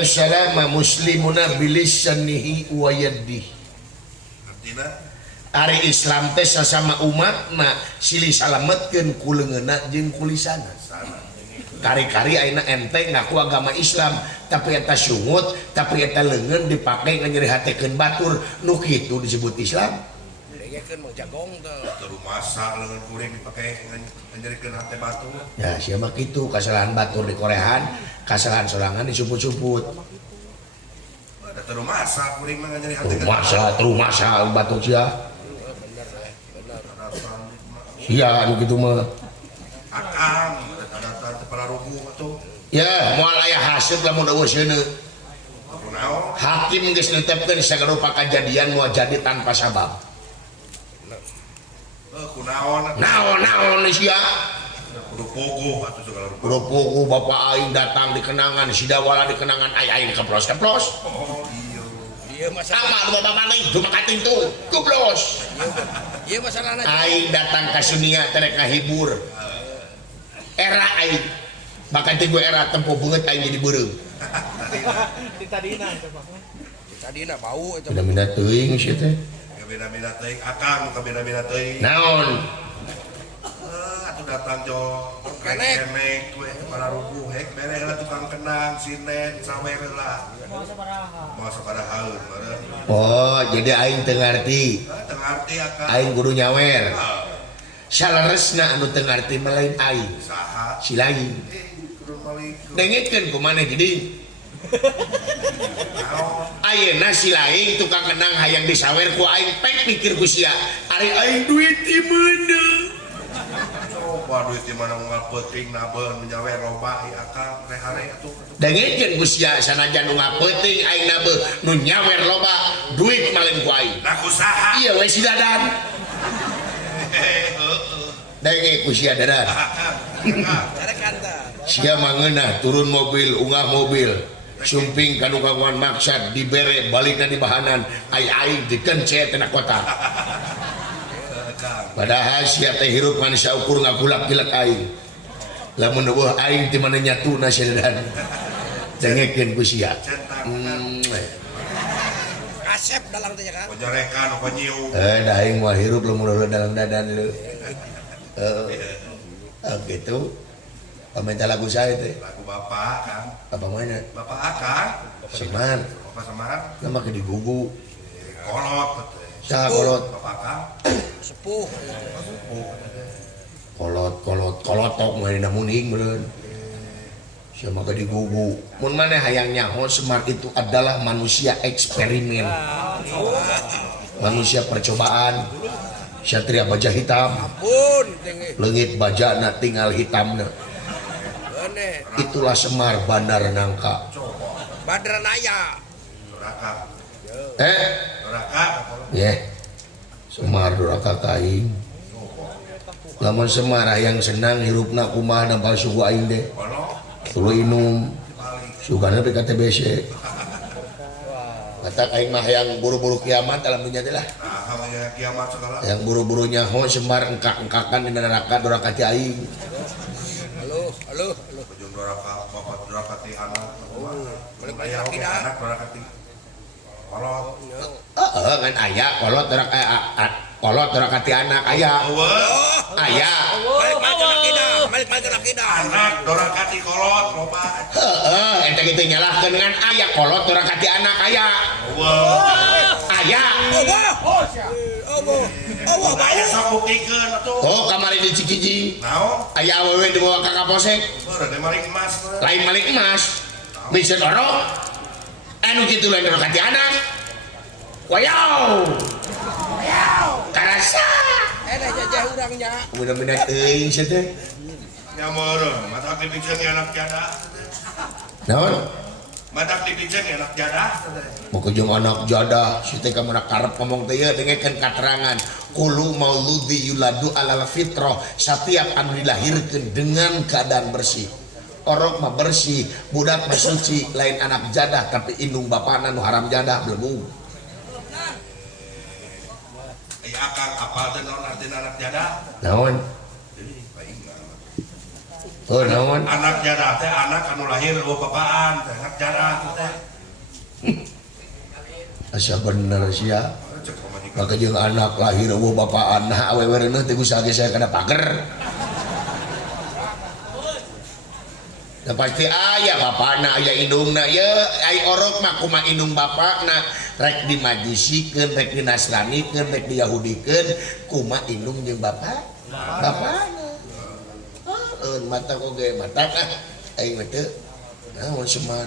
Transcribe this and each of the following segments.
salama muslimuna bilisanihi wa yadihi. Artina Ari Islam teh sasama umatna silih salametkeun ku leungeunna jeung ku lisanna. Kari-kari ayeuna ente ngaku agama Islam tapi eta sungut, tapi eta leungeun dipake nganyerihatekeun batur, nu kitu disebut Islam. Degekeun mah jagong teh. terus masa leungeun kuring dipake nganyerikeun hate batur. Ya sia mah kitu kasalahan batur di korehan, kasalahan sorangan disuput-suput. Ada terus masa kuring mah nganyerikeun Terus masa batur sia. Iya anu kitu mah. akang data-data kepala ruku atuh. Ya moal aya haseup lamun eueuh seuneu. Kunaon? Hakim geus netepkeun sagarupa kajadian moal jadi tanpa sabab. Kunaon? Naon sia? Kudu pogo atuh segala rupa. Kudu pugu bapak aing datang di kenangan, si dawala di kenangan aing keplos-keplos. Oh iya. Ieu masalah. Sama nu bapak maning cuma kating tuh, kublos. Ieu masalahna. Aing datang ka dunia terek ngahibur. Era aing. Bahkan ti gue era tempo beungeut aing jadi beureum. Tadina bau eta. Beda-beda teuing sia teh. Kabeda-beda teuing akang kabeda-beda teuing. Naon? Atuh datang jo Kenek. kenek we kepala ruku hek mere heula tukang kenang sinet sawer heula. Mau sabaraha meureun. Oh, jadi aing teu ngarti. Teu ngarti akang. Aing kudu nyawer. Salaresna anu teu ngarti mah lain aing. Saha? Si lain. Kudu malik. Dengitkeun ku maneh jadi. Naon? Ayeuna si lain tukang kenang hayang disawer ku aing pek pikir ku sia. Ari aing duit di mana? Coba duit di mana unggal peuting nabeun menyawer loba ieu akang rehare atuh. Dengitkeun ku sia sanajan nu ngapeuting aing nabeun nu nyawer loba duit malen ku aing. Nah kusaha? Iya we si dadan. Dengit ku sia dadan. Cara kanta. Sia mangeunah turun mobil, unggah mobil. Sumping kanu kagungan maksad dibere balikna di bahanan ai dikencet tina kota. Padahal sia teh hirup manis ukur ngagulak gilak aing. Lamun eueuh aing ti mana nyatuna sia dadan. Dengekeun ku sia. Asep dalang teh kan. Penyerekan apa nyiu. Da aing moal hirup lamun ulah dalam dadan lu. Gitu. Pamenta lagu saya teh. Lagu bapak kan. Apa mana? Bapak akang. Semar. Bapak Semar. Nama ke digugu. Kolot. Saha kolot? Bapak akang. Sepuh. Kolotok mana muning meureun. Sama ke digugu. Mun maneh hayang nyaho Semar itu adalah manusia eksperimen. Manusia percobaan. Satria baja hitam. Ampun teh. Leungit bajana tinggal hitamna. Bener. Itulah Semar Bandar Nangka. Badran aya. Doraka. Eh? Doraka. Ya. Semar duraka kaing. Lamun Semar yang senang hirupna kumaha nampal suku aing deh. Kolot. Tuluy inum. Sugana pe KTBC. Kata aing mah yang buru-buru kiamat dalam dunia teh lah. Nah, hamanya kiamat segala. Yang buru-buru nyaho Semar engkak-engkakan di neraka duraka ti aing. Halo. Ujung doraka bapak doraka ti anak. Balik Aya oge lagi dah. anak doraka ti. Kolot. Heeh ngan aya kolot duraka ti anak aya. Eueuh. Aya. Balik lagi dah. Anak doraka ti kolot loba. Heeh ente kitu nyalahkeun dengan aya kolot duraka ti anak aya. Eueuh. Aya. Allah Aya sok buktikeun atuh. Oh kamari di Cikijing. Naon? Aya awewe dibawa ka Kapolsek. Beureun maling emas. Lain malik emas. Bisa dorong. Anu kitu lain dorong ti anak. Wayaw. Karasa. Ada jajah urangnya. Mudah-mudahan teuing sia teh. Ya meureun, matak dipikeun ke anak jadah. Naon? Matak dipikeun ke anak jadah. Bukujung anak jadah, si teh kamana karep ngomong teh ya dengekeun katerangan. Kullu mauludi yuladu alal fitrah, setiap anu dilahirkeun dengan keadaan bersih. Orok mah bersih, budak mah suci, lain anak jadah tapi indung bapana nu haram jadah belum. Akang apal teh naon artina anak jadah? Naon? Oh naon? Anak jadah teh anak anu lahir eueuh bapaan teh anak jadah teh. Asa bener sia. Cek pamajikan. Maka jeung anak lahir eueuh bapaan nah awewe teh gusa ge saya kana pager. Da pasti aya bapana aya indungna ye ai orok mah kumaha indung bapana rek dimajusikeun rek dinasranikeun rek diyahudikeun kumaha indung jeung bapana. Mata oge mata kah aing mah teu naon Semar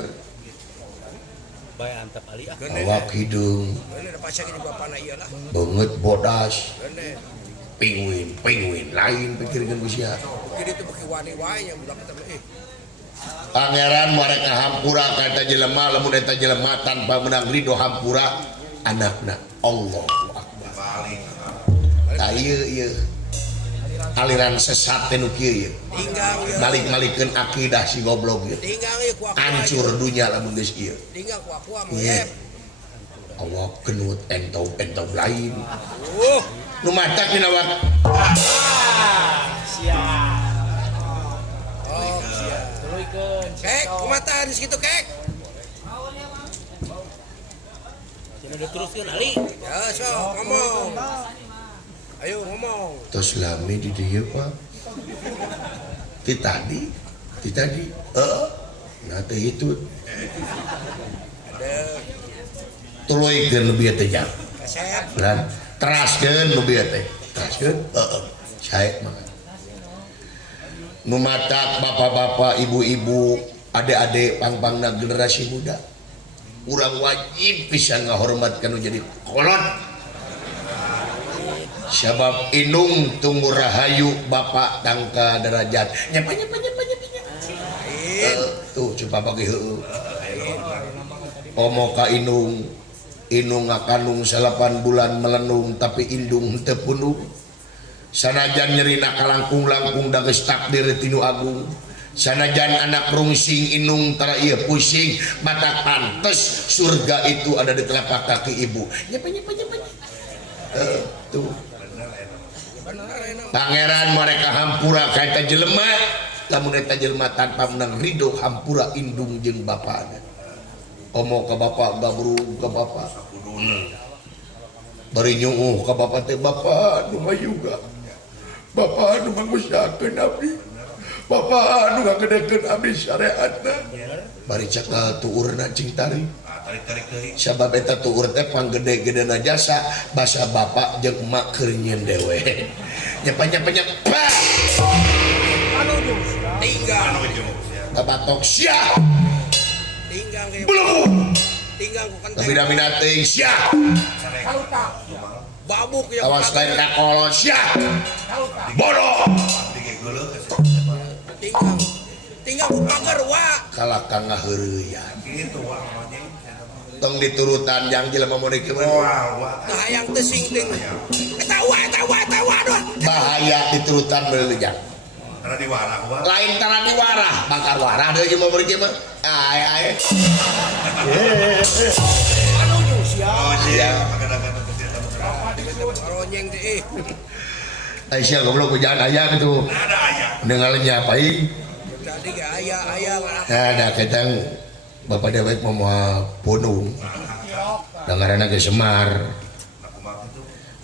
Bae antep ali ah. awak hidung Bener pasang ini bapana ieu lah. beungeut bodas Bener. penguin lain pikirkeun ku sia Kiri itu beki wani wae nya budak eta pangeran mereka hampura kata jelema lamun eta jelema tanpa menang ridho hampura anakna Allahu Akbar Balik. tah ieu aliran sesat teh nu kieu Tinggang ieu. balik-malikeun akidah si goblok ieu Tinggang ieu ku aku. hancur dunya lamun geus kieu Tinggang ku aku mah Iya. ya. Allah genut entau lain Oh, nu matak dina wak oh siap. Kek, kumaha di situ kek? Jangan diteruskan Ali. Ya, so ngomong. Ayo ngomong. tos lami di dieu Pak ti tadi nah teh itu Ada tuluikeun lebih teh jang kasep. lan teraskeun lebih teh teraskeun sae mah nu matak bapak-bapak ibu-ibu adik-adik pang-pangna generasi muda urang wajib pisan ngahormat kanu jadi kolot sabab indung tunggu rahayu bapak tangka derajat nyapa tuh coba bagi heueuh omo ka indung ngakandung 8 bulan melenung tapi indung teu punung sanajan nyerina kalangkung-langkung da geus takdir tinu agung sanajan anak rungsing indung tara ieu pusing mata pantes surga itu ada di telapak kaki ibu nyapa tuh pangeran mereka hampura kaita jelema lamun eta jelema tanpa menang ridho hampura indung jeung bapana omo ka bapak gabru ka bapak bari nyuuh ka bapak teh bapak nu mayuga bapak nu mangusahakeun abdi bapak nu ngagedekeun abdi syariatna bari cakal tuurna cing tari Tarik-tarik deui. sabab eta tuur teh panggede-gedena jasa basa bapak jeung emak keur nyieun dewe nyapa Tinggang. Anu jeung ya. kabatok sia Tinggang ge. belum Tinggang ku kan. tapi damina teuing sia Babuk ya. awas lain kakolot sia bodoh Dige geuleuh ke Tinggang. Tinggang ku pager wa. kalakang ngaheureuyan kitu wah anjing. tong diturutan yang jelema mau dikeun Wah. Tah hayang teu singting. Eta wa doh. bahaya diturutan beuleujan Karena di warah wah. lain tara diwarah bakar warah deui ge mau beri mah ae Anu sia. Oh Iya. iya. Kadang-kadang kegiatan berapa. Ronyeng teh. Aisyah goblok hujan aya gitu Ada ayah. dengalnya paing Tadi ge aya ada kadang bapak dewek mau punung dengaranna ge Semar Aku mah itu.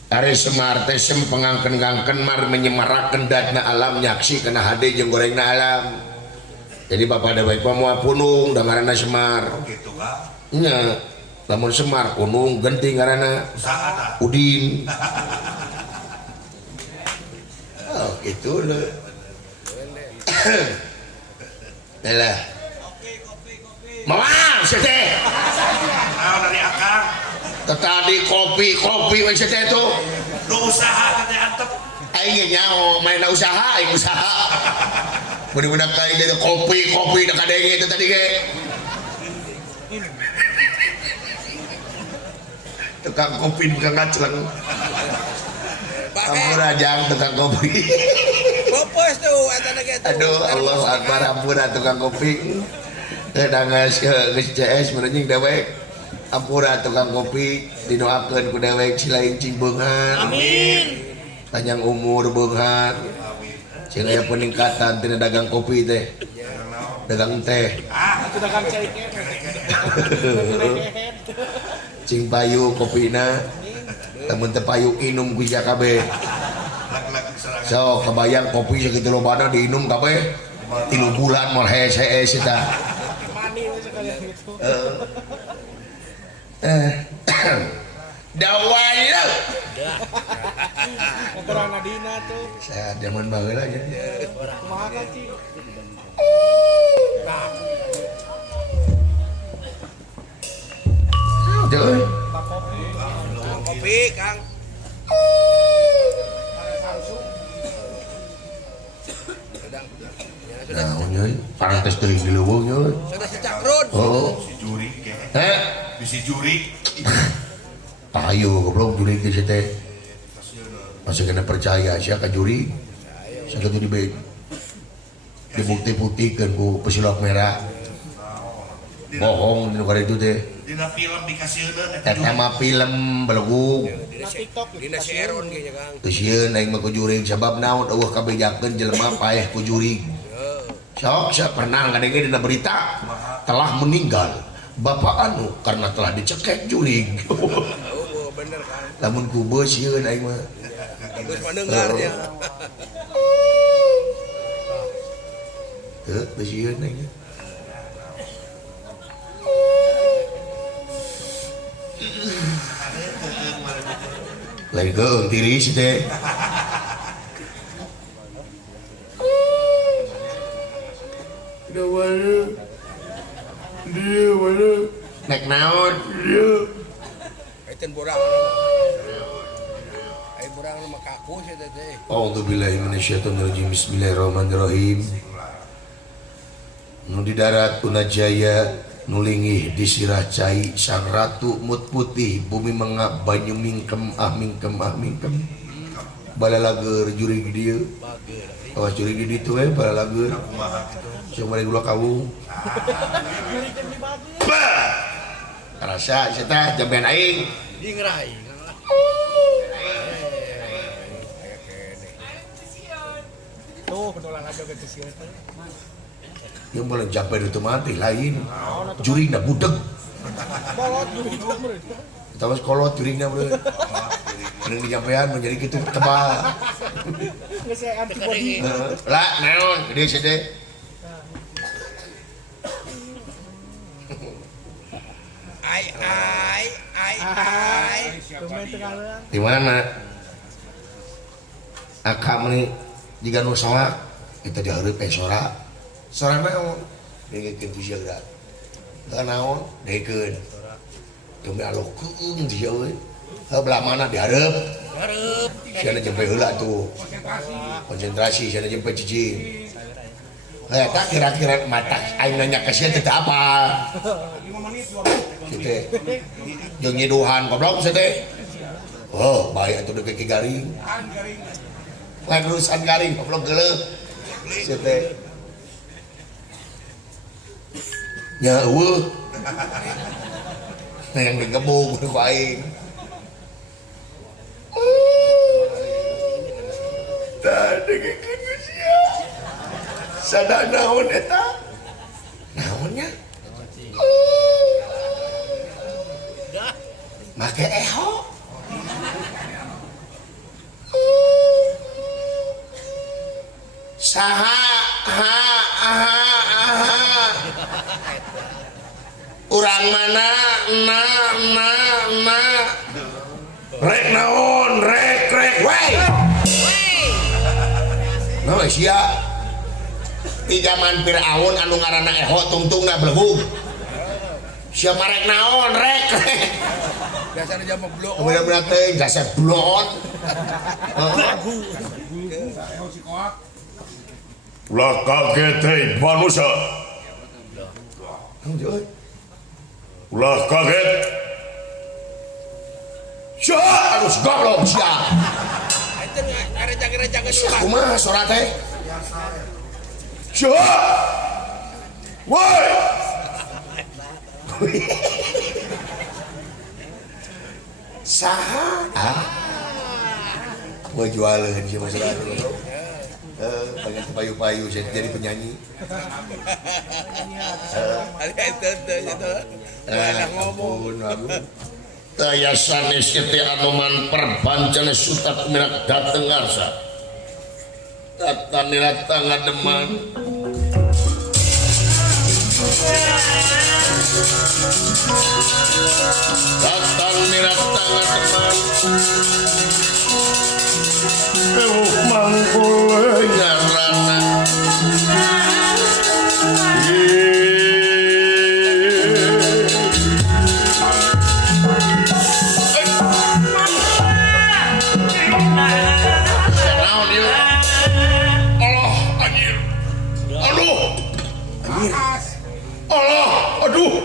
Ari Semar teh sem pengangken-ngangken mar menyemarakeun datna alam nyaksi kana hade jeung gorengna alam jadi bapak dewek mau punung dengaranna Semar Gitu kah? nya lamun Semar punung genting ngaranna Usaha tah. Udin oh gitu loh Belah Mawang sete Nah dari akang. tadi kopi we sete itu Lu usaha katanya antep. aing nyaho main usaha aing usaha bener-bener kayak gitu kopi da kadenge itu tadi ge tukang kopi bukan ngacleng ampun ajang tukang kopi Popos tuh eta ge tuh. aduh Allah akbar ampun tukang kopi dangas geus CS merenjing dewek ampura tukang kopi dinoakeun ku dewek silain cing beungan Amin. panjang umur beungan Cing aya peningkatan tina dagang kopi teh. Dagang teh. Itu dagang cai Cing payu kopina. Temen teh payu inum ku sia kabeh. So kebayang kopi sakitu lobana diinum kabeh. 3 bulan moal hees eta. mani sekalian gitu. Dawala. Terang Nadina tuh. Saya zaman baheula nya. Kumaha kan sih? Deuh. Kopi, Kang. Nah, nyeuy, parantes teuing di leuweung nyeuy. Sudah secakrun. Oh. Si juri ke. Bisi juri. Ayo goblok juri ge teh. Masih kena percaya sia ka juri. Sakitu dibukti-buktikeun ku pesulap merah. Bohong dinu kada itu teh. Dina film dikasieun eta Eta mah film belegu. Di TikTok Dina si Eron kayaknya, Kang. Geus sieun aing mah ku jurig sabab naon eueuh kabejakeun jelema paeh ku jurig. Sok saya pernah ngadenge dina berita telah meninggal bapak anu karena telah dicekek jurig. Oh, bener, Kang. Lamun ku beus sieun aing mah. Terus mendengarnya. Teu beus sieun aing. Lain keung tiris teh. Nek naon? Aiten borang. Ai borang mah kaku sih teh. A'udzubillahi minasyaitonirrajim. Bismillahirrahmanirrahim. Nu di darat Unajaya nulingih di sirah cai sang ratu mut putih bumi mengap banyu mingkem mingkem mingkem. Balalager jurig dieu. Awas jurig di ditu we balalager. Cuma gula kawung. Rasa eta jambean aing. Dingrai. tuh nulang aja ke sih. Yang boleh jampe itu mati lain. Juringna budeg. Bolot duit meureun. Tawas kolot juringna meureun. Anu dijampean menjadi kitu tebal. Geus saya antibody. Lah naon gede sede. Ai. Pemain tengah leung. Di mana? Akam nih jika nu sorak kita dihareup sorak. Sorak naon? Dengekeun ku sia gerak. Teu naon? Dengekeun. Teu alokeun dia we. Belah mana dihareup? Hareup. Siana jempe heula tuh. Konsentrasi siana jempe cicing. Eta kira-kira mata aing nanya ka sia teh apa? Kitu. Jeung nyiduhan goblok sia teh. Oh, bae atuh deukeut ke garing. Lain urusan garing goblok geuleuh. Sia teh. Nya eueuh. Nah yang digebung ku aing. Tadi ke sia. Sada naon eta? Naonnya? Make eho. Saha urang mana na rek naon rek wey. Nah, sia di zaman Firaun anu ngaranna Eho tungtungna belehug. Sia marek naon rek. Biasanya jam blok. Bener-bener teh jasa blon. Ulah kaget teh manusia. Ulah kaget. Sia harus goblok sia. Aiten gereja-gereja geus. Kumaha suara teh? Sia. Woi. Saha? Gua jualan sih masalah dulu. pengen payu-payu jadi penyanyi. Ada itu. Mana ngomong. Taya sanes teh anoman perbancana suta kuminak dateng ngarsa. Tatanira tangademan. Tatanira tangademan. Mangkul nyarana. Aduh.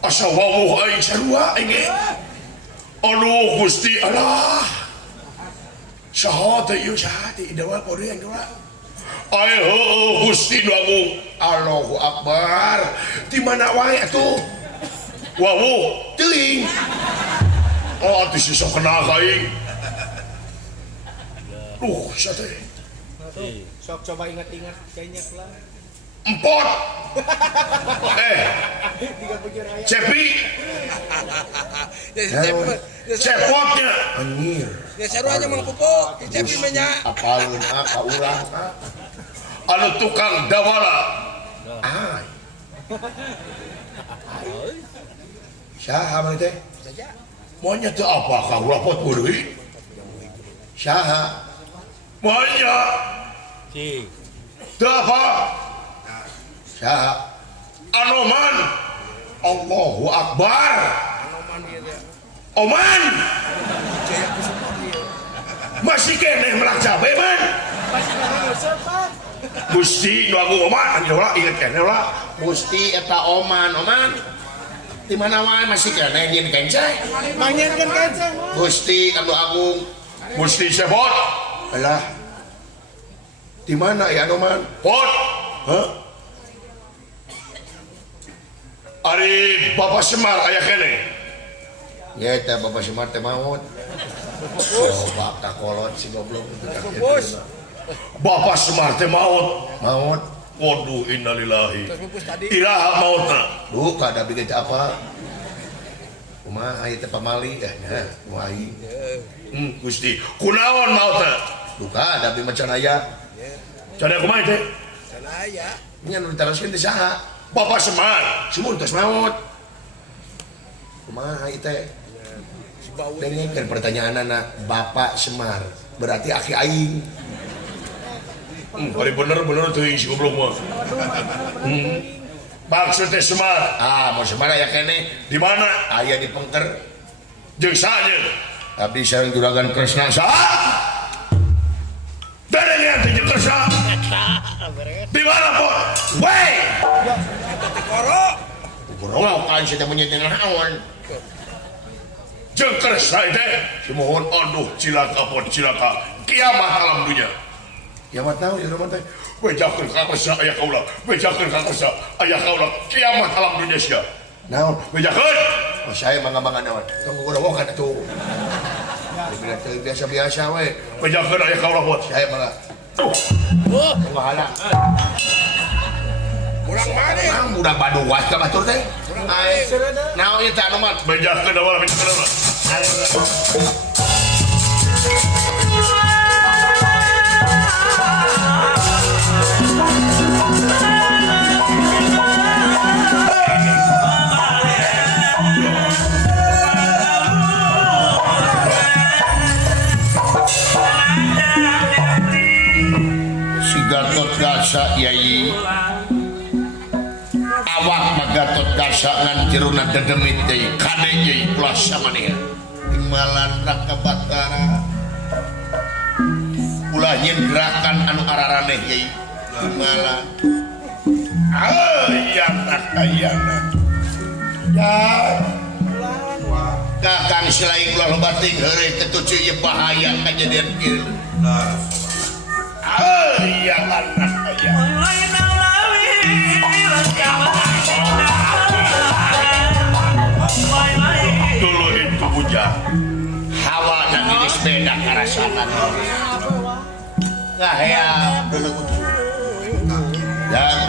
Asa wawuh aing sarua aing. Aduh Gusti Allah. Saha teh ieu saha teh dawa pori yang dawa. Ai heuh Gusti nu agung. Allahu Akbar. Di mana wae atuh? Wawuh teuing. Oh atuh si sok kenal aing. Sa teh. Sok coba ingat-ingat kayaknya lah. Empot. Cepi. Cepotnya. Anjir. Ya seru aja Mang Pupo, Cepi menya. Apalun ka urang ka. Anu tukang dawala. Ai. Saha mah teh? Monya teu apa ka ulah pot deui. Saha? Monya. Teu apa? Saha? Anoman. Allahu Akbar. Oman. Masih keneh melak cabe man. Gusti nu agung Oman, ulah inget keneh ulah. Gusti eta Oman. Di mana wae masih keneh nyin kenceng. Manyenkeun kenceng. Gusti anu agung. Gusti Sebot. Alah. Di mana ya Oman? Pot. Hah? Ari Bapak Semar aya kene. Ya eta Bapak Semar teh maut. Oh, Bapak kolot si goblok. Bapak Semar teh maut. Maut. Waduh innalillahi. Pupus tadi. Iraha mautna. Duh, kada bikin apa? Kumaha ieu teh pamali nah, kumaha ieu. Gusti, kunaon mautna? Duka ada bi macan aya. Cara kumaha teh? Sana aya. Nya nu diteruskeun teh saha? Bapak Semar. Sumun tos maut. Kumaha ieu teh? Dengekeun pertanyaanna Bapak Semar. Berarti aki aing. Ari bener teuing si goblok mah. Maksudnya Semar. Ah, mau Semar aya kene Di mana? aya di Pengker. Jeung saja. Abdi sareng juragan Kresna saha? Dadanya teh jeung Kresna. Di mana, Po? Weh. Koro. Kumaha kan si teh menyeting naon? Jeung Kresna teh. Simohon aduh cilaka pot cilaka. Kiamat alam dunia. Kiamat naon ieu mah teh? Bejakeun ka Kresna aya kaula. Bejakeun ka Kresna aya kaula. Kiamat alam dunia sia. Naon? Bejakeun. Oh, saya mangga-mangga naon? Tunggu kudawokan atuh. Biasa-biasa we. Bejakeun aya kaula pot. Saya mangga. Ngahala. Urang mana? Nang budak Bandung wae ka batur teh. Ai. Naon ieu teh anu mah? Bejakeun awal bejakeun awal. Si Gatot Kaca Yai awak mah Gatot Kaca ngan jeruna dedemit deui kade Yai ulah samaneh imbalan raka batara ulah nyin gerakan anu araraneh Yai imbalan ayana ya kakang selain ulah loba ting heureuy tetucu ieu bahaya kajadian kieu Dulu itu hujan. hawa dan iris beda karasanan Kaheang yang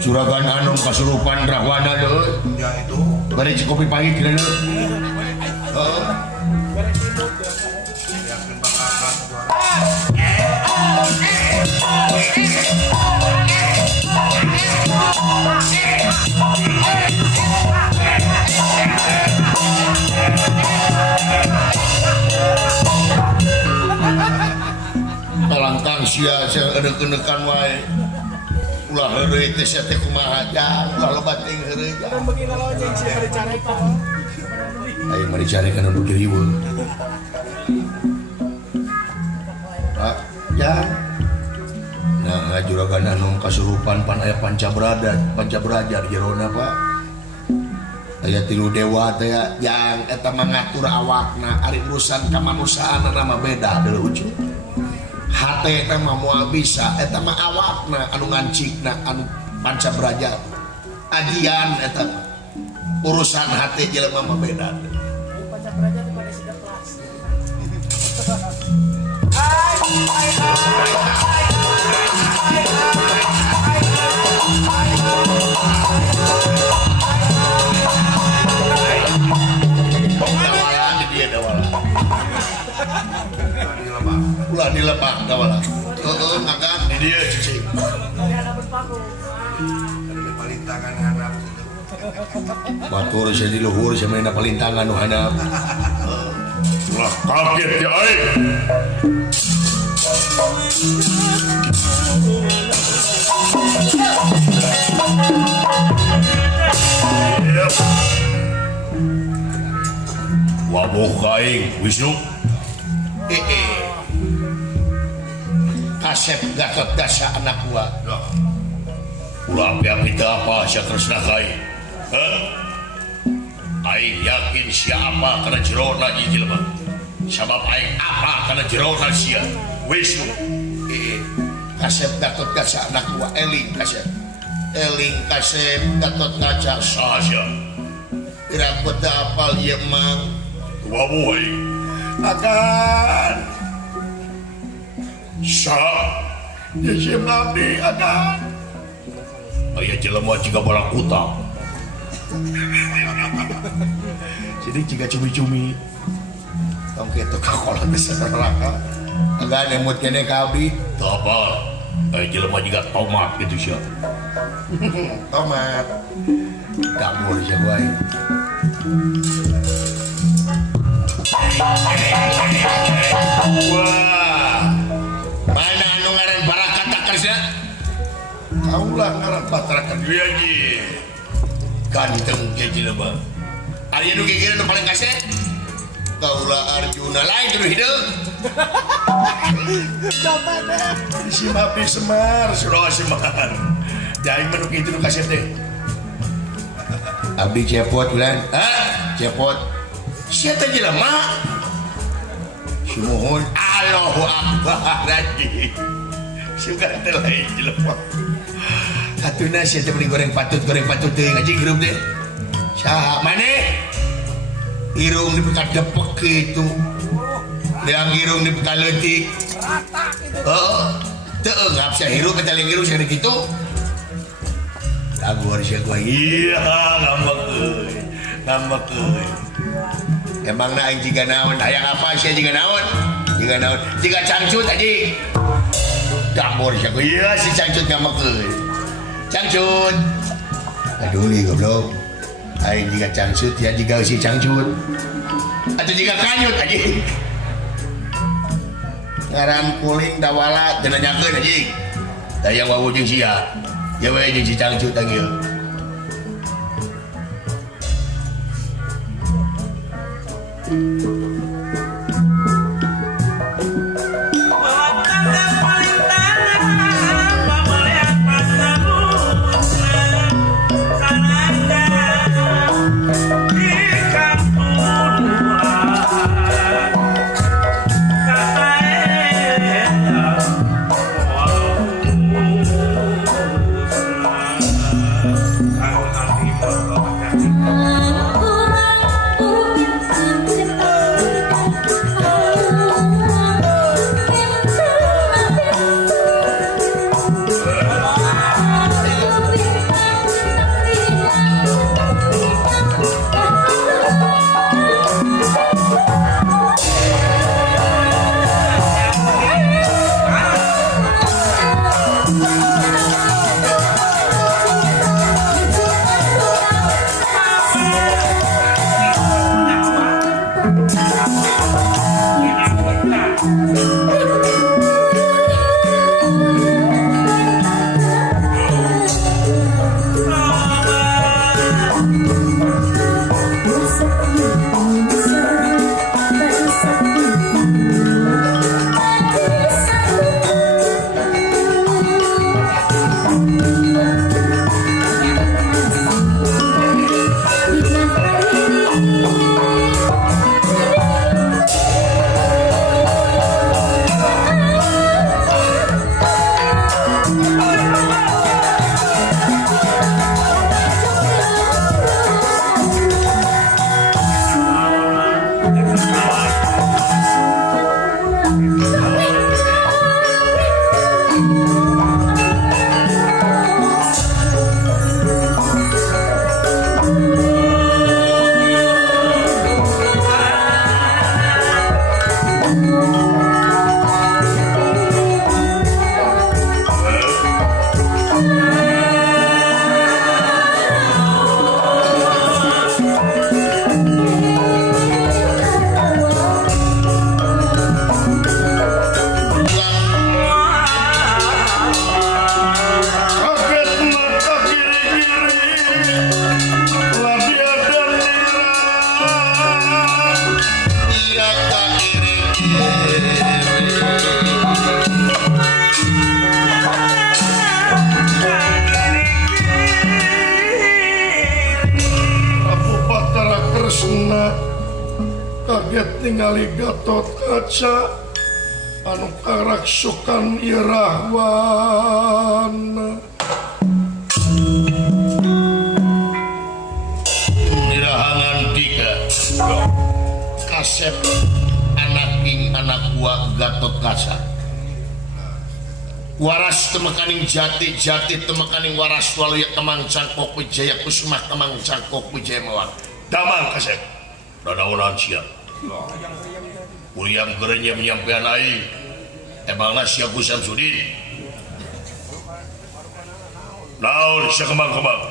Juragan Anom kasurupan Rahwana deh. Ya itu. Bari kopi pahit deh. Yang bakal juara. Talangkang sia enek-enekan wae. Ulah heureuy teh sia teh kumaha jang, ulah loba teuing heureuy jang. Begini lo yang sih dicarekan. Ayo mari carekan anu kiriweun. Pak, ya. Nah, Juragan Anom kasurupan pan aya Pancabrada di jerona, Pak. Aya 3 dewa teh yang eta mangatur awakna ari urusan kamanusiaan nama beda deuleu ujung. Hate mah moal bisa eta mah awakna anu ngancikna anu Pancabraja. Adian eta urusan hate jelema mah beda. Pancabraja itu pada sidang kelas. Dawala di dia dawala. Ulah di lebak dawala. Heeh, makan di dia cicing. Ada berpaku. Palintangan handap. Batur sia di luhur sia main palintangan nu handap. Ulah kaget ya ai. Wabuh kaing Wisnu. Kasep Gatot Dasa anak gua. Ulah api-api teh apa sia tresna kaing. Aing yakin siapa kana jerona ieu jelema. Sabab aing apa kana jerona sia Wisnu. Kasep Gatot Dasa anak gua Eling Kasep. Eling Kasep Gatot Kaca Saha Irakut apal ieu mang. wabuh Akan sa yesim abdi akan aya jelema jiga barang utang. jadi jika cumi-cumi tong kitu kakolot bisa neraka. Agak nemut kene ka abdi. Teu apal aya jelema jiga tomat gitu sia. Tomat. Kabur sia gua. Wah, mana anu ngaran Barakat Takersna? Kaulah ngaran Barakat Iya ji. ganteng ge jelema. Ari anu gegeran nu paling kasih? Kaulah Arjuna lain terus hideung. Si Mapi Semar, Surah Semar. Jadi menu kitu nu kasih teh. Abdi cepot bulan. Hah? Cepot. Sia teh jelema. Sumuhun Allahu Akbar raji. Suka teh lain jelema. Hatuna sia teh goreng patut teuing anjing hirup teh. Saha maneh? Irung dipekat depek kitu. Yang irung dipekat leutik. Rata gitu. Heeh. Teu ngap sia hirup eta lain hirup sia kitu. Lagu harus gua iya ngambek euy. Emang na aing jiga naon? Hayang apa sia jiga naon? Jiga cangcut anjing. Dambor sia gua iya si cangcut ngambek euy. Cangcut. Aduli goblok. Aing jiga cangcut ya jiga si cangcut. Atuh jiga kanyut anjing. Ngaran kuling dawala teu nanyakeun anjing. Dayang wawu jeung sia. Ya wae jeung si cangcut tangil. Kaget ningali Gatot Kaca anu karaksukan Irahwana nirahangan tiga Kasep anak ing anak buah Gatot Kaca waras temekaning jati temekaning waras waluya Kemang Cangkok Wijaya Kusumah Kemang Cangkok Wijaya Mawar damang Kasep dadaunan siap Uliam gerenya menyampaikan aing emanglah siap Gusam Sudin naon sia Kemang-Kemang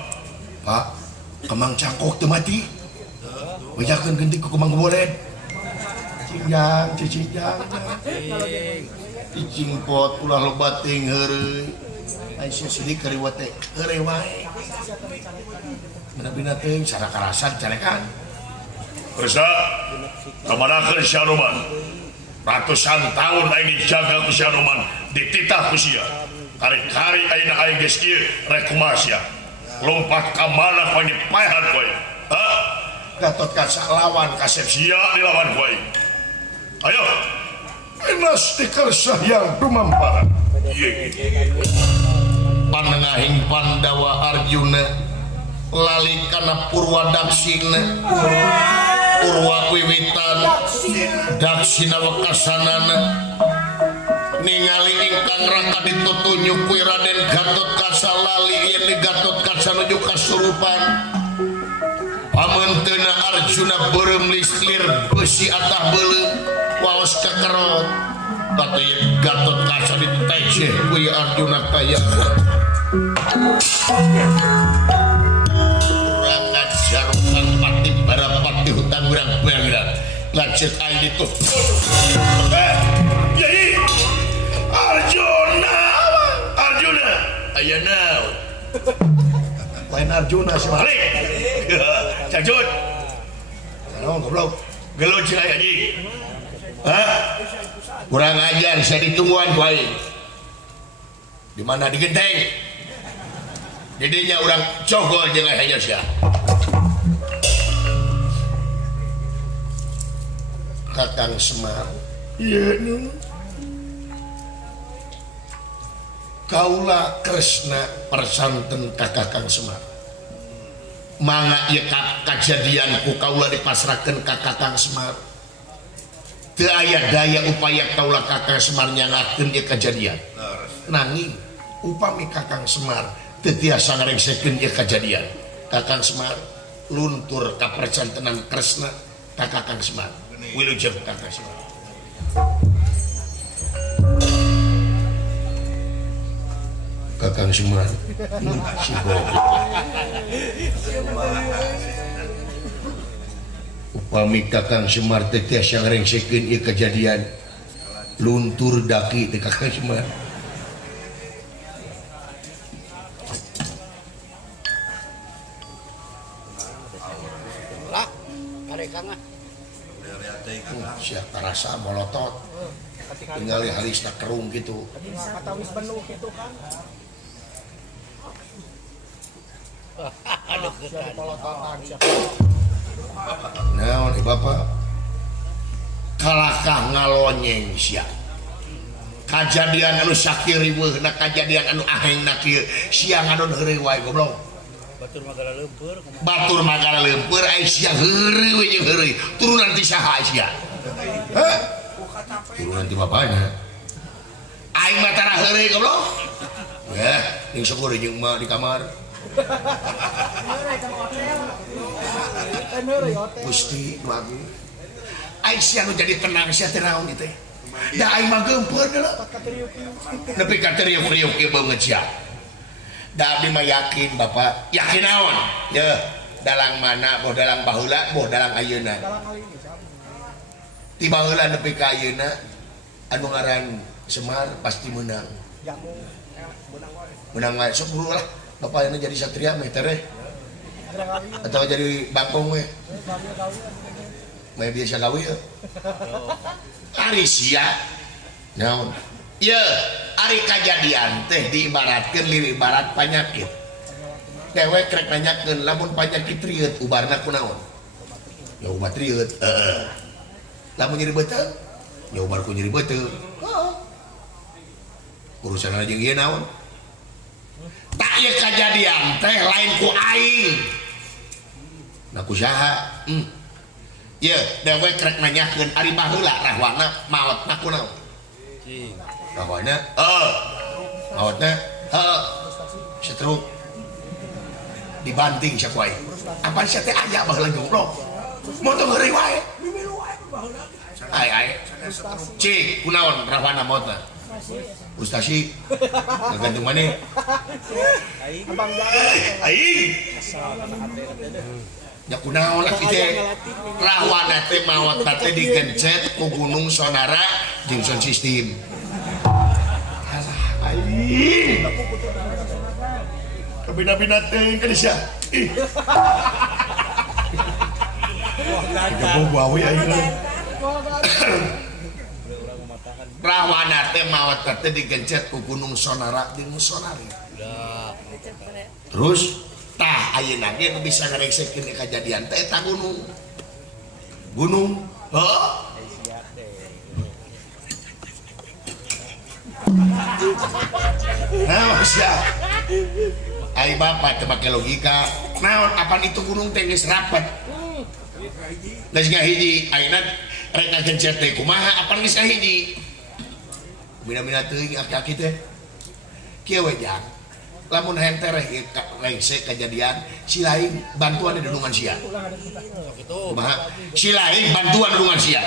Pak Kemang Cangkok teu mati bejakeun geuning ku Kemang Bolen cinjang cicinjang cicing pot ulah loba teuing heureuy ai sia Sudin kariwat teh heureuy wae bener-bener teuing cara karasan carekan Kersa, kemanakan si Anoman? Ratusan tahun aing dijaga ku si Anoman, dititah ku sia. Kari-kari aina aing geus ieu rek kumaha sia. Lompat ka mana ku dipaehan kowe? Hah? Gatot Kaca lawan Kasep sia dilawan kowe. Ayo. Enas ti Kersa yang dumamparan. Ieu. Panengahing Pandawa Arjuna lali kana Purwadaksina. Purwa wiwitan Daksina wekasanana ningali ingkang raka ditutunyuk ku Raden Gatot Kaca lali yen di Gatot Kaca nuju kasurupan pamenteuna Arjuna beureum lislir beusi atah beuleuh waos kekerot tatu yen Gatot Kaca diteceh ku Arjuna kaya jarukan pati barapati hutang urang bangirang lanjut aing ditu Yai Arjuna aya naon lain Arjuna si Malik Cajut naon goblok geuleuh cai anjing hah kurang ajar saya ditungguan ku aing di mana di genteng jadinya urang cogol jeung aya sia Kakang Semar iya kaula Kresna persanten ka Kakang Semar mangga ieu kajadian ku kaula dipasrahkeun ka Kakang Semar teu aya daya upaya kaula Kakang Semar nyangakeun ieu kajadian nanging upami Kakang Semar teu tiasa ngaregsekeun ieu kajadian Kakang Semar luntur ka percantenan Kresna ka Kakang Semar wilujeng Kakang Semar Kakang Semar upami Kakang Semar teh tiasa ngaregsekeun ieu kajadian luntur daki teh Kakang Semar Lah, mereka mah. Dari hati kakak. Siapa rasa molotot tinggal halis tak kerung gitu. Kata wis penuh gitu kan. Aduh, Siapa polototan siapa. Nah, bapak kalahkah ngalonyeng sia kajadian anu sakir riweuh na kajadian anu aheng na kieu sia ngadon heureuy wae goblok. Batur magala leumpeur ai sia heureuy we jeung heureuy turunan ti saha sia? Heh? Turunan ti bapana. Aing mah tara heureuy goblok. Ya, ning syukur jeung emak di kamar. Gusti nu agung. Aing sia nu jadi tenang sia teh naon ieu teh? Da aing mah geumpeur deuleu. Nepi ka teriuk-teriuk ieu beungeut sia. Da abdi mah yakin Bapak, yakin naon? Ye, dalang mana, boh dalang baheula, boh dalang ayeuna. Ti baheula nepi ka ayeuna anu ngaran Semar pasti menang. Menang wae sok buru lah. Bapak ini jadi satria meh teh atau jadi bangkong meh. Meh biasa gawe ya. Ari sia. Naon? Ieu ari kajadian teh diibaratkeun liwih ibarat panyakit. Dewek rek nanyakeun lamun panyakit rieut ubarna kunaon? Ya obat rieut. Heeh. Lamun nyeri beuteung? Ya ubar ku nyeri beuteung. Heeh. Urusan jeung ieu naon? Tak ieu kajadian teh lain ku aing. Na ku saha? Ieu dewek rek nanyakeun ari baheula rahwana maotna kunaon? Rahwana? Maotna? Setruk. Dibanting sia ku aing. Apa sia teh aya baheula goblok? Moto heureuy wae. Ai. Cik, kunaon rahwana maotna? Ustasi gantung mana? Aing ya kunaon lah kita rahwana teh maot teh digencet ku gunung Sonara jeung sound system. Aing kabina-bina teh ka sia. Tiga bawa aing. Rahwana teh maot teh digencet ku gunung Sonara jeung Sonari. Terus tah ayeuna ge bisa ngaresekeun kejadian teh eta gunung. Gunung, heuh. Naon sia? Ai bapak teh make logika. Naon apaan itu gunung teh geus rapet. Geus ngahiji ayeuna rek ngagencet teh kumaha apaan geus ngahiji? Mina-mina teuing aki-aki teh kieu we jang lamun hentereh lengse kejadian si lain bantuan di dulungan sia kumaha si lain bantuan dulungan sia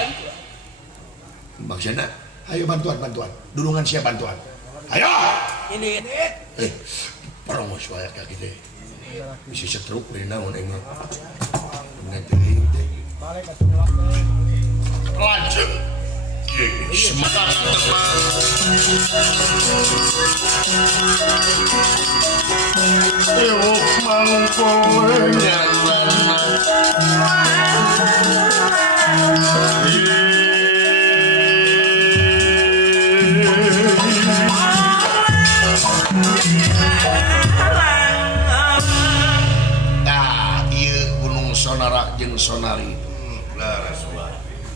maksudna ayo bantuan dulungan sia bantuan ayo ini parongos wae aki teh bisi setruk deui naon aing mah teuing teh lajeng semangat ewok mangkowe nyalana ieu gunung Sonara jeung Sonari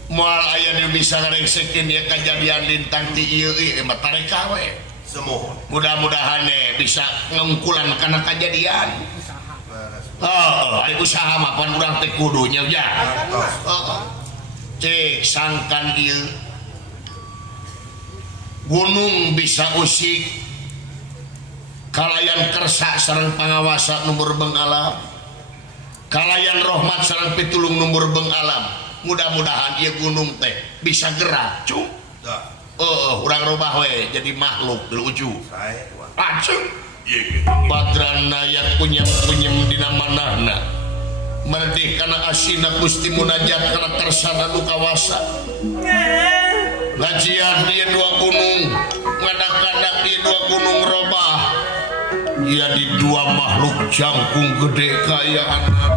moal aya nu bisa ngaresekeun ieu kajadian lintang ti ieu mah tareka we. Semoga mudah-mudahan bisa ngengkulan kana kajadian. Ari usaha mah pan urang teh kudu nya ya. Cek sangkan ieu gunung bisa usik kalayan kersa sareng pangawasa numur beung alam. Kalayan rahmat sareng pitulung numur beung alam. Mudah-mudahan ieu gunung teh bisa gerak cung urang robah we jadi makhluk lucu langsung badran nayat punyem dina manahna merdeh kana asina Gusti munajat kana kersana nu kawasa ngajian di dua gunung ngadak-ngadak di dua gunung robah jadi dua makhluk jangkung gede kaya anak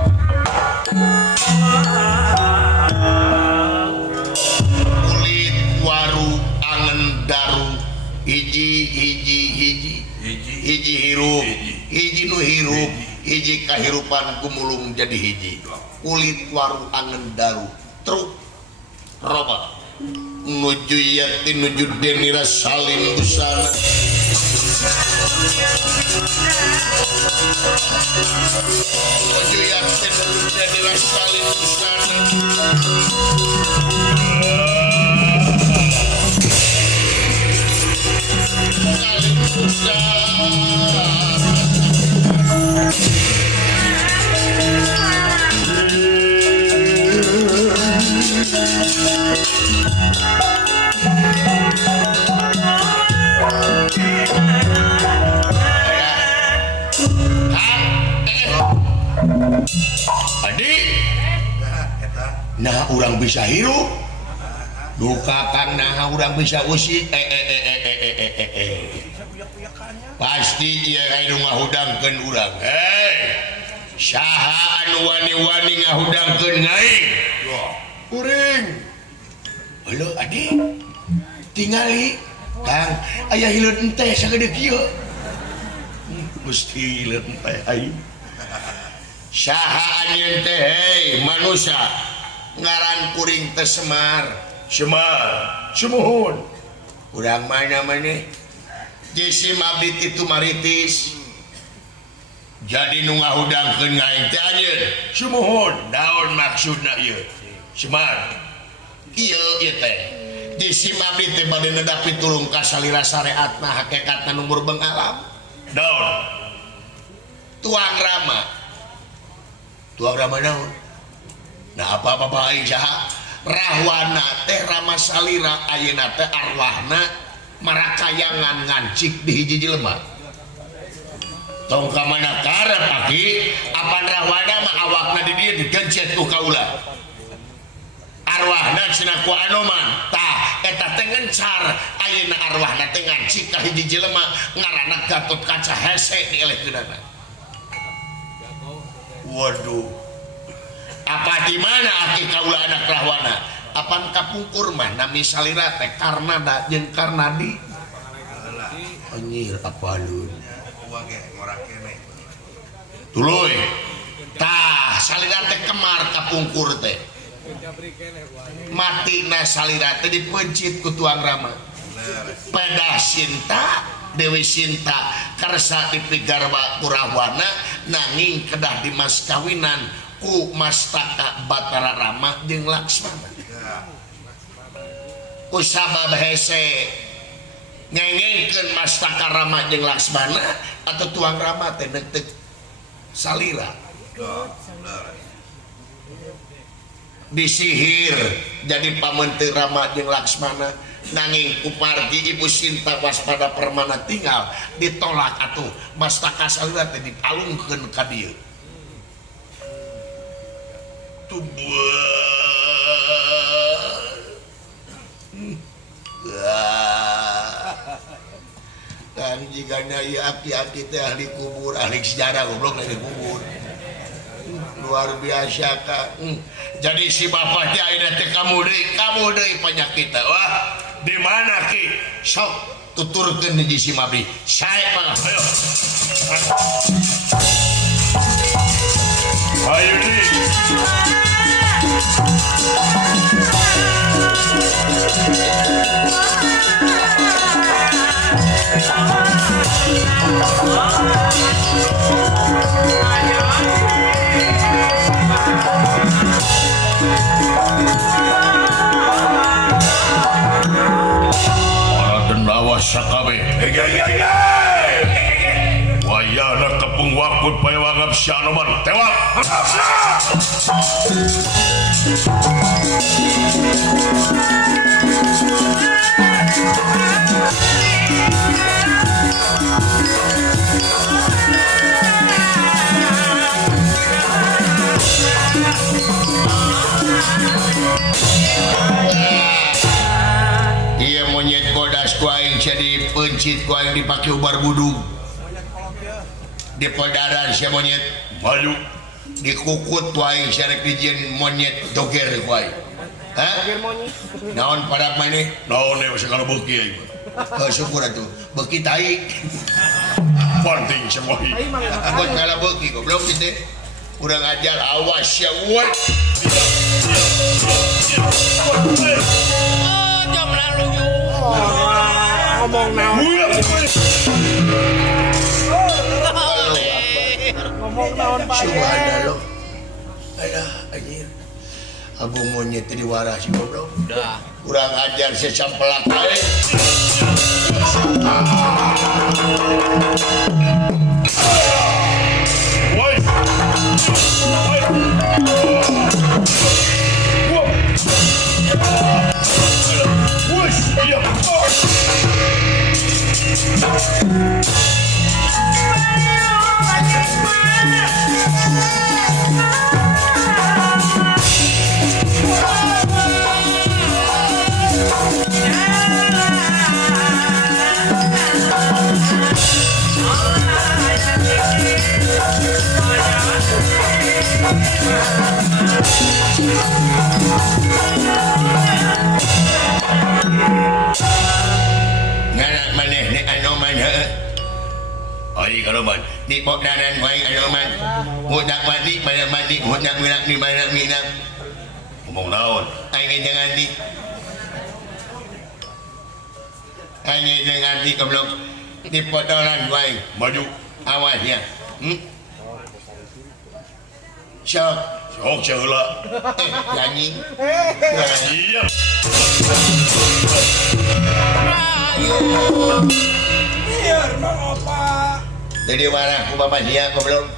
kulit waru angen daru hiji hirup hiji nu hirup hiji kahirupan gumulung jadi hiji kulit waru angen daru truk roba nuju yati nuju denira salim busana nuju yati nuju denira salim busana salim busana Adik, nah orang bisa hirup, dukakan nah orang bisa usik, pasti dia kayak ngahudangkeun urang, saha anu wani-wani ngahudangkeun ngaing, uring, halo adik, tingali, kang, ayah hileud ente sagede kieu, mesti hileud ente aing. Saha anjeun teh hei manusia ngaran kuring teh Semar Semuhun urang mana maneh jisi mabit itu maritis jadi nu ngahudangkeun ngaing teh anjeun Semuhun daun maksudna ieu Semar ieu teh jisi mabit teh bade nedapi tulung ka salira syariatna hakikatna nu murbeng alam daun tuang rama naon nah apa-apa aing saha rahwana teh rama salira ayeuna teh arwahna marakayangan ngancik di hiji jelema tong ka mana karep aki apan rahwana mah awakna di dieu digencet ku kaula arwahna cenah ku anoman tah eta teh ngencar ayeuna arwahna teh ngancik ka hiji jelema ngaranna Gatot Kaca hese dielehkeunana. Waduh, apa di mana aki kaula anak rahwana? Apan kapungkur mah nami salira teh karna da jeung karnadi. Anjir apalun. Uang ge ngorak kene. Tuluy. Tah salira teh kemar kapungkur teh. Matina salira teh dipencit ku tuang rama. Pedah Sinta Dewi Sinta karsa dipigarwa kurahwana nanging kedah di mas kawinan ku Mastaka Batara Rama jeung Laksmana ku sabab hese ngengengkeun Mastaka Rama jeung Laksmana atau tuang Rama teh neuteuk salira disihir jadi pamenteun Rama jeung Laksmana nanging kupargi Ibu Sinta waspada permana tinggal ditolak atuh Mastaka salira teh dipalungkeun ka dieu dan jika ieu aki-aki teh ahli kubur ahli sejarah goblok ahli kubur luar biasa ka jadi si bapak teh ayeuna teh kamu deui penyakit wah di mana ki sok tuturkeun di si mabdi sae mah ayo ayo ni sakabe wayana tepung wakut payawangap si Anoman tewak iya monyet bodas ku aing jadi pencit ku aing dipake ubar budug di pedaran sia monyet malu dikukut wae syarek dijieun monyet doger wae. Hah? Biar monyet. Naon padak maneh? Naon we segala beuki aing. Syukur atuh. Beuki tai. Penting semua. Tai mah enak. Buat kala beuki goblok kitu. Urang ajar awas ya we. Jam lalu yuk. Ngomong naon. Ngomong naon Pak. Subhanallah. Alah anjir. Abu monyet di warah si goblok. Udah. Kurang ajar secampelak ae. Nganak maneh ni anoman heuh. Ari karoban di pokdanan wae anoman. Mudak mandi pada mandi mudak minak di mana minak. Ngomong naon? Aing jangan di. Aing jangan di goblok. Di pokdanan wae maju awas ya. Sok ceula. Nyanyi. Iya. Biar Mang Opa. Jadi warah ku bapak dia goblok.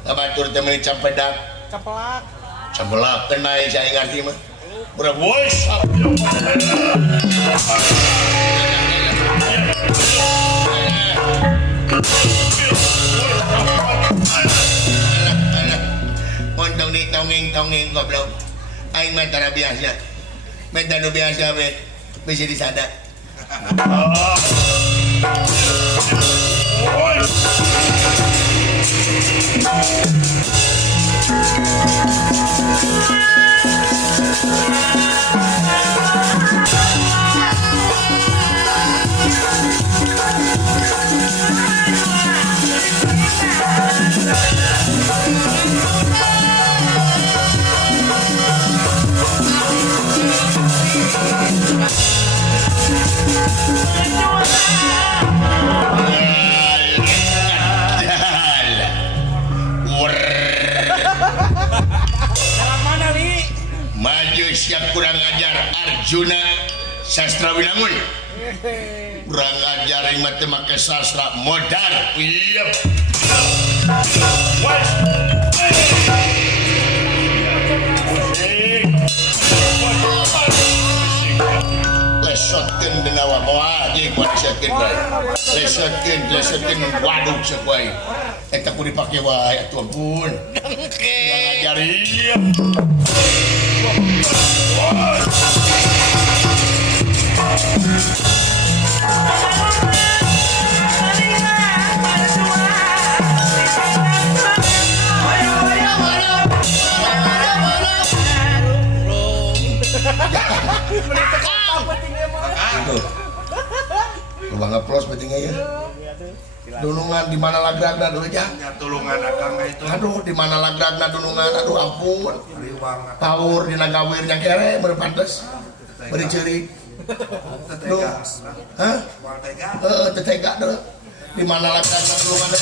Kabatur teh meuli campedak. Capelak. Campedak kenai saya ngarti mah. Udah voice. Montong di tongeng goblok. Aing mah tara biasa. Menta nu biasa we bisa disada. Maju siap kurang ajar Arjuna sastra Winangun. Kurang ajar yang mati make sastra modal. Iya. Lesotkeun denawa moal jeung lesotkeun bae. Lesotkeun waduk ceuk bae. Eta kudu dipake wae atuh ampun. Kurang ajar iya. Bang ngeplos pentingnya ya. Dunungan di mana lagragna dulu ya? Nyatulungan akang itu. Aduh, di mana lagragna dunungan? Aduh ampun. Taur dina gawir nya kere beureum pantes. Beri ceurik. Tetega. Hah? Wartega. Tetega deh. Di mana lagragna dunungan?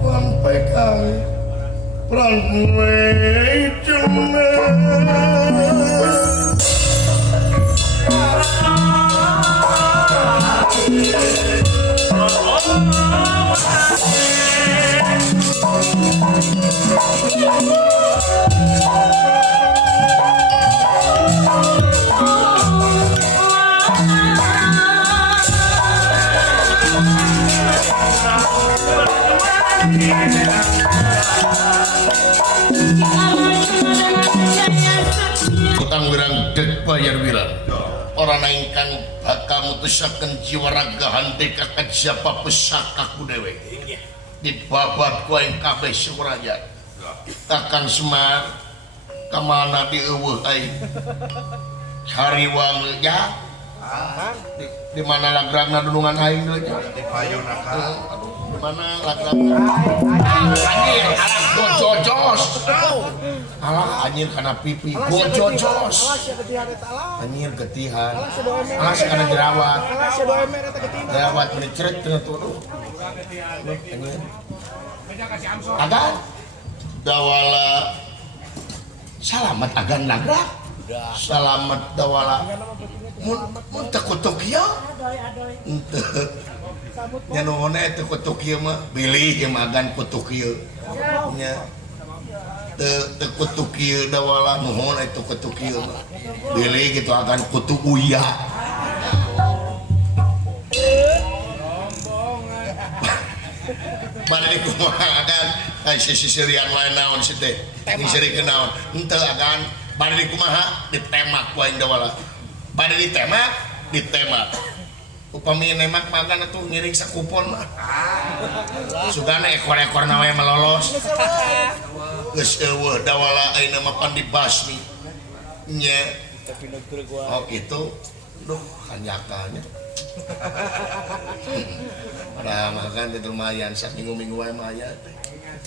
Sampai kali ramai Yeah. Dek bayar wira orang ingkang bakal mutusaken jiwa raga hande kakak siapa pesakaku dewe di babat ku yang kabeh syukuraja Kakang Semar kemana di eueuh ai hariwang ya di mana lagragna dudungan aing deui di payuna ka di mana lagragna anjir alah gojojos alah anjir kana pipi gojojos anjir getihan alah sakana jerawat jerawat mencret tuh anjir agan dawala salamet agan nagrag salamet dawala mun teu kutuk ieu nya nuhun teu kutuk ieu mah bilih ieu mah agan kutuk ieu nya teu kutuk ieu dawala nuhun teu kutuk ieu mah bilih gitu agan kutuk uya mana di kumaha agan sisirian lain naon si teh ngisirikeun naon henteu agan mana di kumaha ditemak ku aing dawala pada ditembak upami nemak makan atuh ngiring sakupon mah sugana ekor-ekor nawe melolos geus eueuh dawala ayeuna mah pan dibasmi nya oh gitu duh kanjakanya pada makan itu lumayan sak minggu-minggu wae mah aya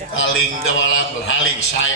haling dawala haling sae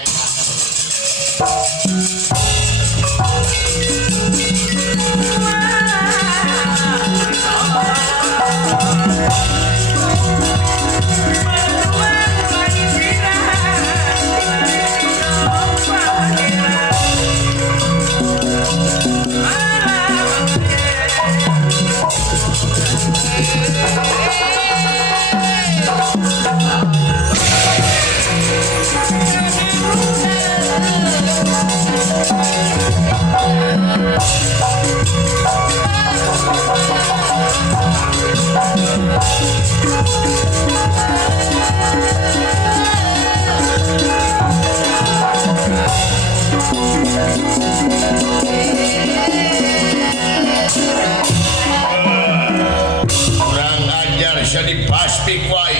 kurang ajar jadi pasti kuai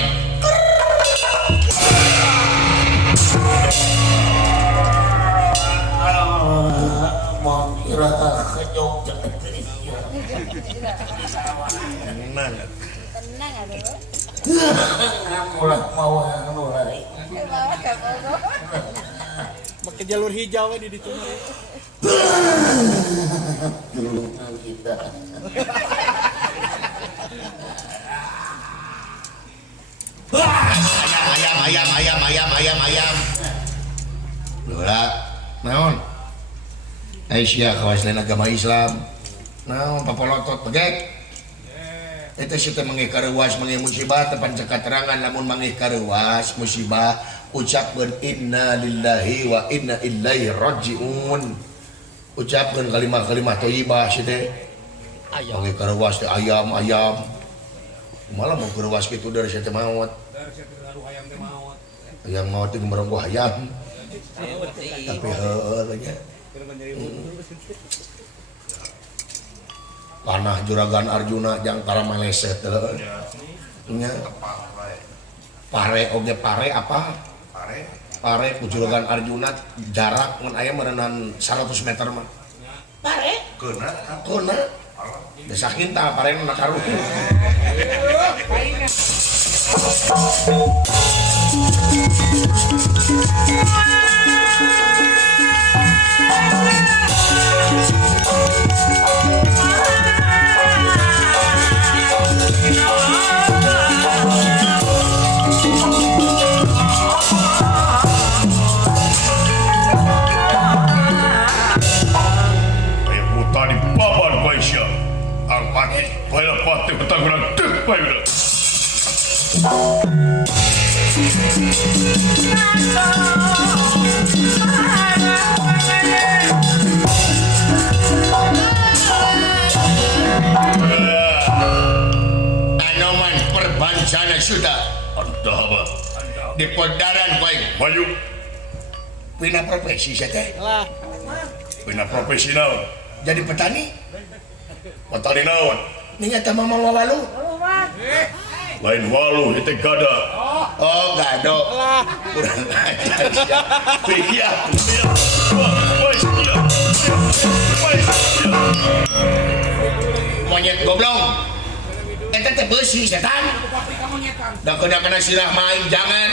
mau kira kejok tenang mulai mau hari pakai jalur hijau di ditu kita ayam lula naon Aisyah kawas lain agama Islam naon papolotot pegek itu kita mengikarewas musibah tepan cekaterangan namun mengikarewas musibah ucapkan inna lillahi wa inna ilaihi rajiun ucapkan kalimat-kalimat thayyibah sih mengikarewas teh ayam malah mau kerewas gitu dari saya maut yang maut itu merengkuh ayam tapi halnya panah juragan Arjuna jang tara meleset nya pare oge pare apa pare ku juragan Arjuna jarak mun aya merenan 100 meter mah pare keuna desa kinta pare na karuh Anoman perbancana sudah di podaran baik bayu pina profesi saya teh lah pina profesional jadi petani Petani naon? ningat sama mama walu Lain walu itu gada. oh gado kurang ajar sia Iya. Wes iya. Wes iya. monyet goblok eta teh beusi setan da kena sirah main jangan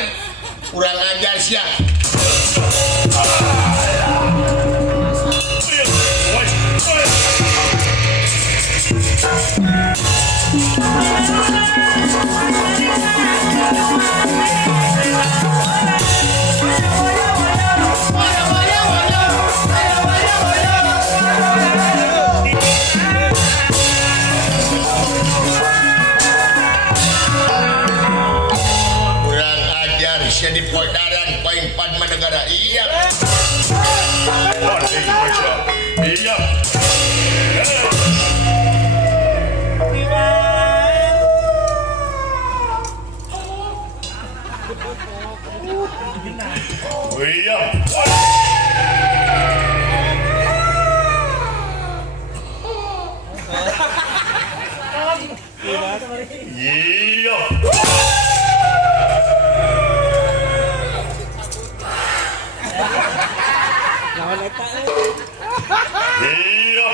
kurang ajar sia Wes. kurang ajar sia di podaran paling padma negara iya Iya. Iya. Iya. Lawan eta Iya.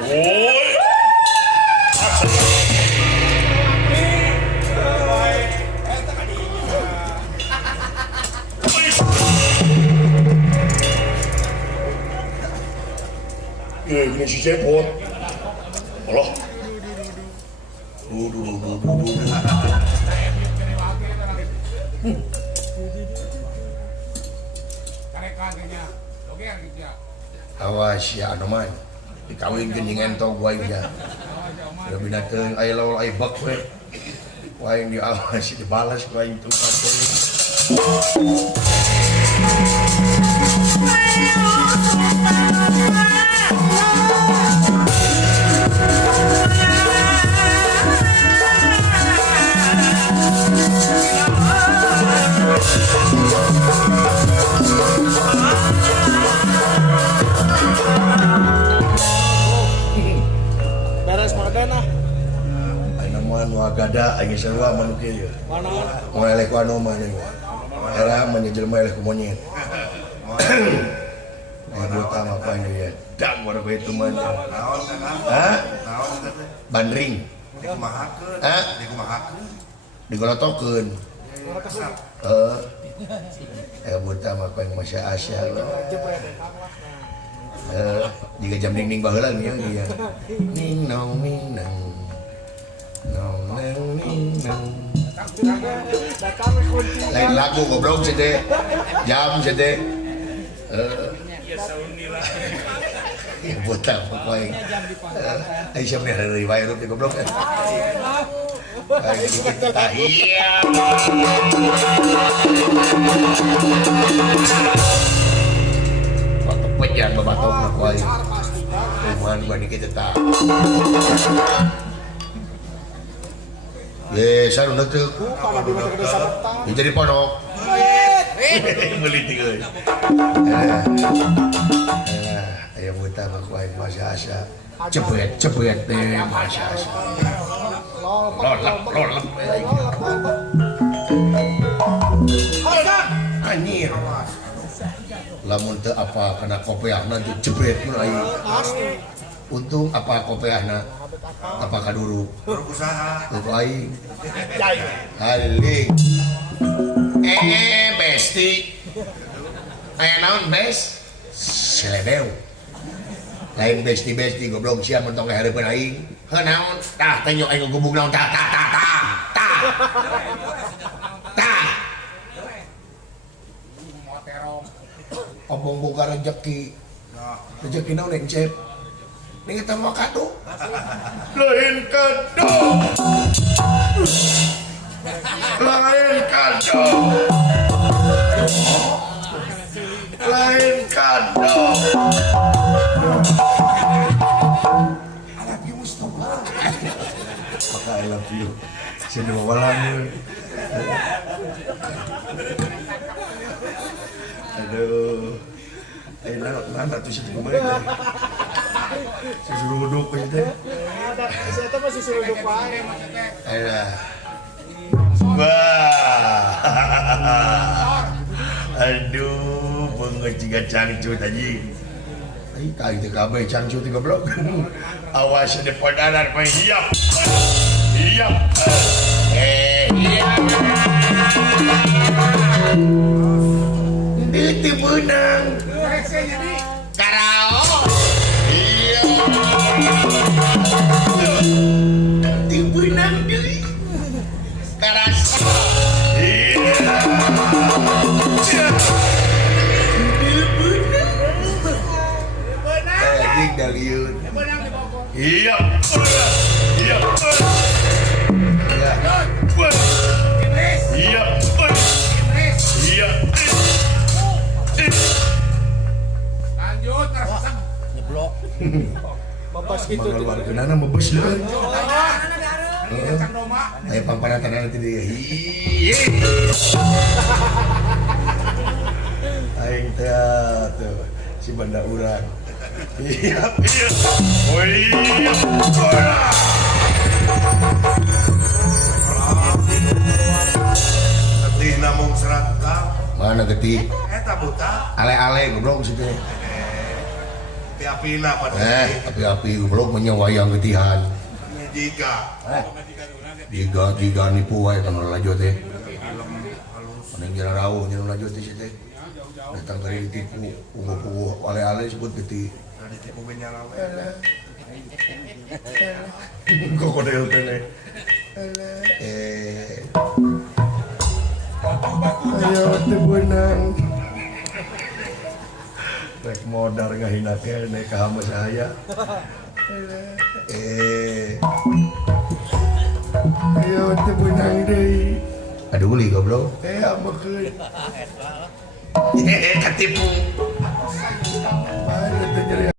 Woi. ini si cepot Allah. awas ya anoman dikawinkeun jeung entong waing ya da binateung aya laul aya bak we waing diawas dibalas ku aing tuh beres madana aing namuan wagada aing sarua manu kieu mana moal elek ku anu mah nih era menjelma elek ku monyet buat apa ini ya dang warga itu mana Naon Kang? hah Naon eta teh? bandring Dikumahakeun. Hah? Dikumahakeun. digolotokeun buta mah ku yang masya Asia jika jam ding baheula nya dia ning nong ning nong nong neng ning nong datang kunci lain lagu goblok sede jam sede ya buta pokoknya Aisyah nih hari wae rup di goblok kan lagi dikit tahiyah waktu pejan babatok nak wae kumahan gua dikit tak ye saruna teu pada di mata desa petang ya jadi pondok beli tiga ayo buta mah ku aing masya asa cepet deh masya asa lolap anjir lamun teu apa kana kopiahna teh cepet mun aing untung apa kopiahna apa kaduru Buruk usaha. untuk aing haling besti aya naon bes selebeu lain besti goblok sia mun tong hareupeun aing heuh naon tah teh nyok aing gubung naon tah omong buka rezeki naon yang cep ini kita mau kado lain kado I love you Mustafa maka I love you saya bawa lalu Aduh. Nana tuh si kemarin. Si seruduk itu. Saya masih suruh depan. Ayolah. Wah. Aduh, banget juga cangcut aja. Kali itu kabeh cangcut 3 blok. Awas di padanan main siap. Siap. Itu benang. Karao. Iya. Itu benang deui. Karasa. Iya. Anjing daliun. Iya. Iya. Iya. Iya. Lanjut, ngerasa nyeblok. Bapas gitu. Luar kenana mebes deui. Kang Doma. Ayo pamparatan nanti dia. Iya. Aing teh tuh si banda urang. Iya, iya. Oh iya. Getih namung serat kang. Mana getih? Eta buta. Ale-ale goblok situ. Api-apina pada Api-api goblok menyewayang getihan. jika. Jika nipu wae kan lanjut teh. Mending jalan rawuh jalan lanjut di situ. Datang dari tipu, punguh-punguh ale-ale sebut getih. Tadi tipu benyalawe. Kok kodel teh. Ayo teu beunang. Rek modar ngahina kene ka hama saya. Ayo teu beunang deui. Aduh li goblok. Amekeun. Ketipu. Mana teh